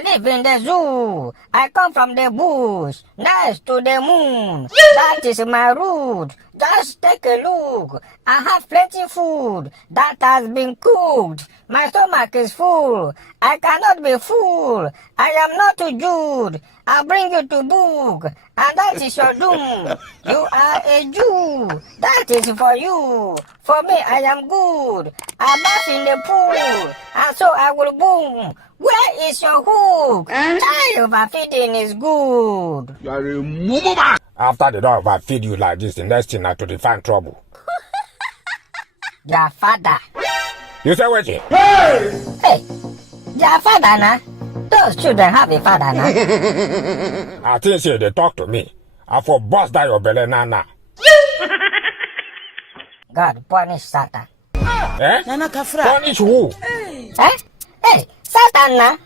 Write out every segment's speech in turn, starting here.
I live in the zoo. I come from the bush, next to the moon. That is my route. Just take a look. I have plenty food that has been cooked. My stomach is full. I cannot be full. I am not a Jude. I bring you to book, and that is your doom. You are a Jew. That is for you. For me, I am good. I bath in the pool, and so I will boom. Where is your hook? Child overfeeding is good. You are a mumu man. After they don't overfeed you like this, the next thing is to find trouble. Your father. You say what? Hey, your father na? Those children have a father na? I think say they talk to me. I for bust that your belly now. God punish Satan. Eh? Punish who? Eh? Hey, Satan na?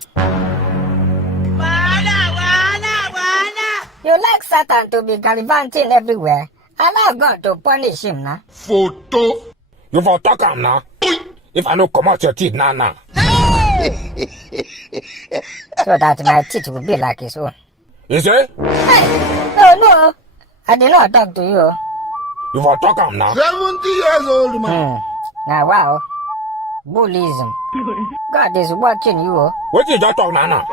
You like Satan to be gallivanting everywhere. Allow God to punish him na? Photo. You for talk am now? If I no come out your teeth now. So that my teeth will be like his own. You say? Hey, no. I did not talk to you. You for talk am now? 70 years old man. Now wow. Bullism. God is watching you. What you just talk now?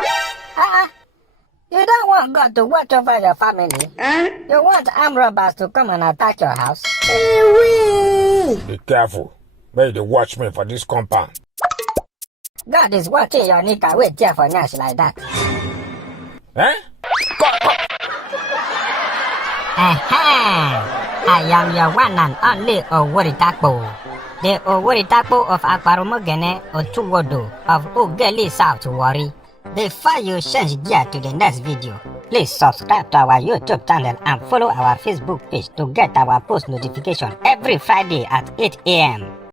You don't want God to watch over your family. You want armed robbers to come and attack your house. Be careful. May they watch me for this compound. God is watching your nigga with tear for Nash like that. Eh? I am your one and only Oworitapo. The Oworitapo of Akwarumogene Ochuwodo of Ugeli South Wari. Before you change gear to the next video, please subscribe to our YouTube channel and follow our Facebook page to get our post notification every Friday at 8 a.m.